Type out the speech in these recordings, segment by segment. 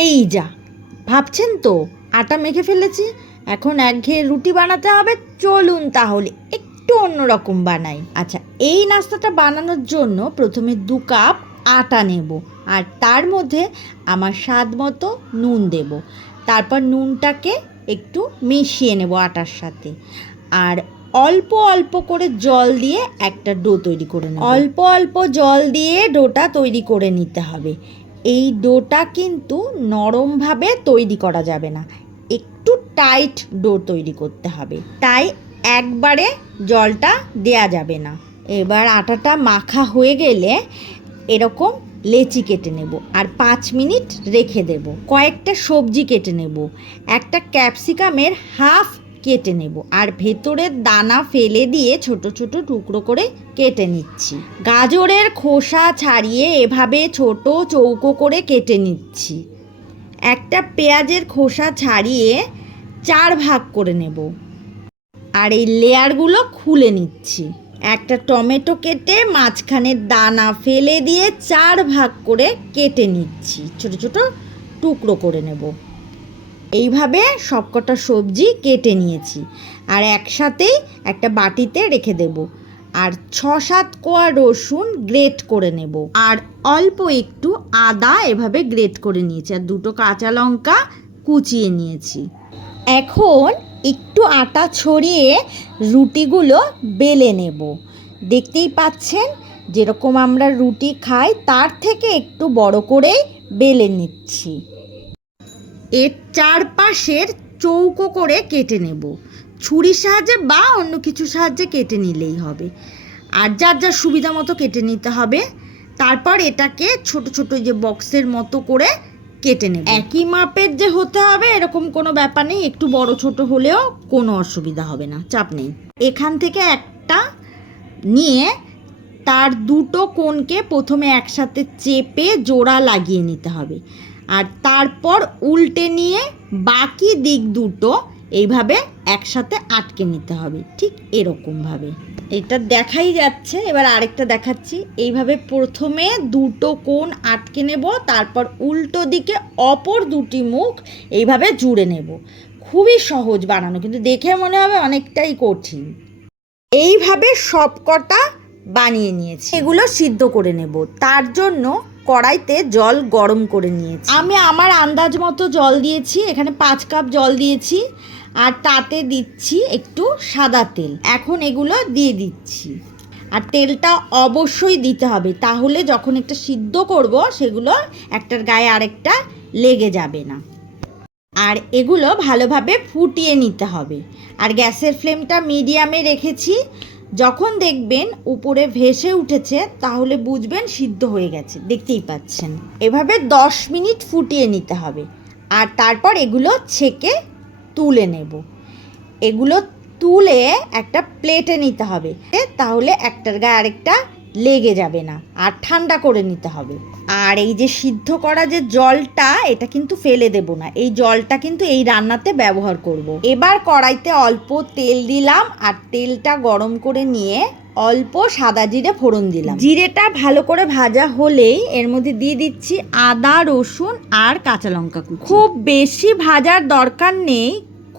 এই যা। ভাবছেন তো, আটা মেখে ফেলেছি, এখন একঘেয়ে রুটি বানাতে হবে, চলুন তাহলে, একটু অন্যরকম বানাই। আচ্ছা এই নাস্তাটা বানানোর জন্য প্রথমে দু কাপ আটা নেব, আর তার মধ্যে আমার স্বাদ মতো নুন দেব। তারপর নুনটাকে একটু মিশিয়ে নেব আটার সাথে, আর অল্প অল্প করে জল দিয়ে একটা ডো তৈরি করে নেব। অল্প অল্প জল দিয়ে ডোটা তৈরি করে নিতে হবে। এই ডোটা কিন্তু নরমভাবে তৈরি করা যাবে না। একটু টাইট ডো তৈরি করতে হবে। তাই একবারে জলটা দেয়া যাবে না। এবার আটাটা মাখা হয়ে গেলে এরকম লেচি কেটে নেব আর পাঁচ মিনিট রেখে দেব। কয়েকটা সবজি কেটে নেব। একটা ক্যাপসিকামের হাফ কেটে নেব। আর ভেতরের দানা ফেলে দিয়ে ছোট ছোট টুকরো করে কেটে নিচ্ছি। গাজরের খোসা ছাড়িয়ে এভাবে ছোট চৌকো করে কেটে নিচ্ছি। একটা পেঁয়াজের খোসা ছাড়িয়ে চার ভাগ করে নেব। আর এই লেয়ারগুলো খুলে নিচ্ছি। একটা টমেটো কেটে মাঝখানের দানা ফেলে দিয়ে চার ভাগ করে কেটে নিচ্ছি। ছোট ছোট টুকরো করে নেব। এইভাবে সবকটা সবজি কেটে নিয়েছি। আর একসাথেই একটা বাটিতে রেখে দেব। আর ছ সাত কোয়া রসুন গ্রেট করে নেব। আর অল্প একটু আদা এভাবে গ্রেট করে নিয়েছি। আর দুটো কাঁচা লঙ্কা কুচিয়ে নিয়েছি। এখন একটু আটা ছড়িয়ে রুটিগুলো বেলে নেব। দেখতেই পাচ্ছেন, যেরকম আমরা রুটি খাই, তার থেকে একটু বড় করেই বেলে নিচ্ছি। এর চারপাশের চৌকো করে কেটে নেব। ছুরির সাহায্যে বা অন্য কিছু সাহায্যে কেটে নিলেই হবে। আর যার যার সুবিধা মতো কেটে নিতে হবে, তারপর এটাকে ছোট ছোট যে বক্সের মতো করে কেটে নেব। একই মাপের যে হতে হবে, এরকম কোনো ব্যাপার নেই। একটু বড় ছোট হলেও কোনো অসুবিধা হবে না, চাপ নেই। এখান থেকে একটা নিয়ে তার দুটো কোণকে প্রথমে একসাথে চেপে জোড়া লাগিয়ে নিতে হবে। আর তারপর উল্টে নিয়ে বাকি দিক দুটো এইভাবে একসাথে আটকে নিতে হবে, ঠিক এরকমভাবে। এটা দেখাই যাচ্ছে, এবার আরেকটা দেখাচ্ছি। এইভাবে প্রথমে দুটো কোণ আটকে নেব, তারপর উল্টো দিকে অপর দুটি মুখ এইভাবে জুড়ে নেব। খুবই সহজ বানানো, কিন্তু দেখে মনে হবে অনেকটাই কঠিন। এইভাবে সবকটা বানিয়ে নিয়েছি। এগুলো সিদ্ধ করে নেব। তার জন্য কড়াইতে জল গরম করে নিয়েছি। আমি আমার আন্দাজ মতো জল দিয়েছি, এখানে পাঁচ কাপ জল দিয়েছি, আর তাতে দিচ্ছি একটু সাদা তেল। এখন এগুলো দিয়ে দিচ্ছি। আর তেলটা অবশ্যই দিতে হবে, তাহলে যখন একটা সিদ্ধ করব, সেগুলো একটার গায়ে আরেকটা লেগে যাবে না। আর এগুলো ভালোভাবে ফুটিয়ে নিতে হবে। আর গ্যাসের ফ্লেমটা মিডিয়ামে রেখেছি যখন দেখবেন উপরে ভেসে উঠেছে, তাহলে বুঝবেন সিদ্ধ হয়ে গেছে। দেখতেই পাচ্ছেন। এভাবে দশ মিনিট ফুটিয়ে নিতে হবে। আর তারপর এগুলো ছেঁকে তুলে নেব। এগুলো তুলে একটা প্লেটে নিতে হবে। তাহলে একটার গায়ে আরেকটা লেগে যাবে না, আর ঠান্ডা করে নিতে হবে। আর এই যে সিদ্ধ করা যে জলটা, এটা কিন্তু ফেলে দেব না। এই জলটা কিন্তু এই রান্নাতে ব্যবহার করব। এবার কড়াইতে অল্প তেল দিলাম, আর তেলটা গরম করে নিয়ে অল্প সাদা জিরে ফোড়ন দিলাম। জিরেটা ভালো করে ভাজা হলেই এর মধ্যে দিয়ে দিচ্ছি আদা, রসুন আর কাঁচা লঙ্কা খুব বেশি ভাজার দরকার নেই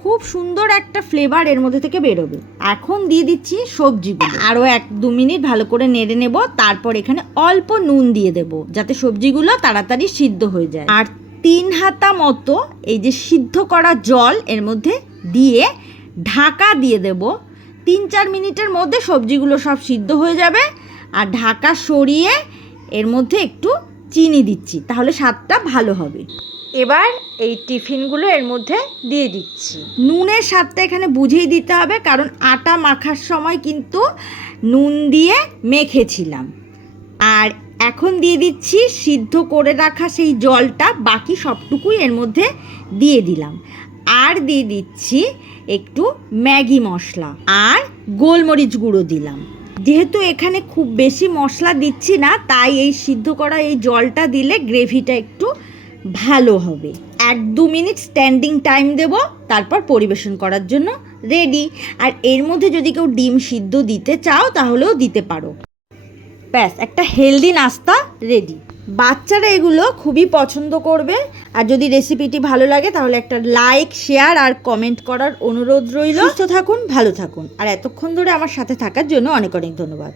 খুব সুন্দর একটা ফ্লেভার এর মধ্যে থেকে বেরোবে। এখন দিয়ে দিচ্ছি সবজিগুলো। আরও এক দু মিনিট ভালো করে নেড়ে নেব, তারপর এখানে অল্প নুন দিয়ে দেব, যাতে সবজিগুলো তাড়াতাড়ি সিদ্ধ হয়ে যায়। আর তিন হাতা মতো এই যে সিদ্ধ করা জল এর মধ্যে দিয়ে ঢাকা দিয়ে দেব। তিন চার মিনিটের মধ্যে সবজিগুলো সব সিদ্ধ হয়ে যাবে। আর ঢাকা সরিয়ে এর মধ্যে একটু চিনি দিচ্ছি, তাহলে স্বাদটা ভালো হবে। এবার এই টিফিনগুলো এর মধ্যে দিয়ে দিচ্ছি। নুনের স্বাদটা এখানে বুঝেই দিতে হবে, কারণ আটা মাখার সময় কিন্তু নুন দিয়ে মেখেছিলাম। আর এখন দিয়ে দিচ্ছি সিদ্ধ করে রাখা সেই জলটা, বাকি সবটুকুই এর মধ্যে দিয়ে দিলাম। আর দিয়ে দিচ্ছি একটু ম্যাগি মশলা আর গোলমরিচ গুঁড়ো দিলাম। যেহেতু এখানে খুব বেশি মশলা দিচ্ছি না, তাই এই সিদ্ধ করা এই জলটা দিলে গ্রেভিটা একটু ভালো হবে। এক দু মিনিট স্ট্যান্ডিং টাইম দেব তারপর পরিবেশন করার জন্য রেডি আর এর মধ্যে যদি কেউ ডিম সিদ্ধ দিতে চাও তাহলেও দিতে পারো। ব্যাস একটা হেলদি নাস্তা রেডি বাচ্চারা এগুলো খুবই পছন্দ করবে। আর যদি রেসিপিটি ভালো লাগে তাহলে একটা লাইক শেয়ার আর কমেন্ট করার অনুরোধ রইল। সুস্থ থাকুন ভালো থাকুন। আর এতক্ষণ ধরে আমার সাথে থাকার জন্য অনেক অনেক ধন্যবাদ।